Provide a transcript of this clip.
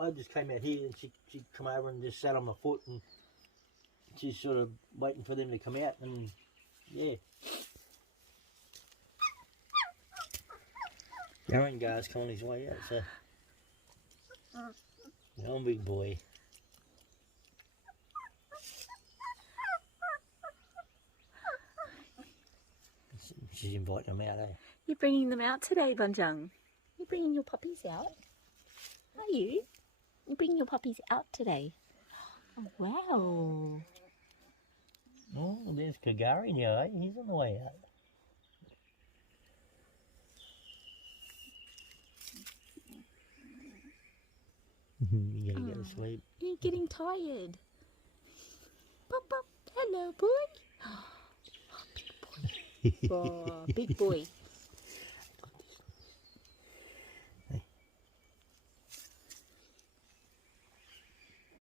I just came out here and she come over and just sat on my foot and she's sort of waiting for them to come out and yeah. Aaron Gar's calling his way out, so I'm a big boy. She's inviting them out, eh? You're bringing them out today, Bungjung. You're bringing your puppies out? Are you? You're bringing your puppies out today? Oh, wow. Oh, there's Kagari now, eh? He's on the way out. You're gonna go to sleep. You're getting tired. Pop, pop. Hello, boy. Oh, big boy. Oh, big boy.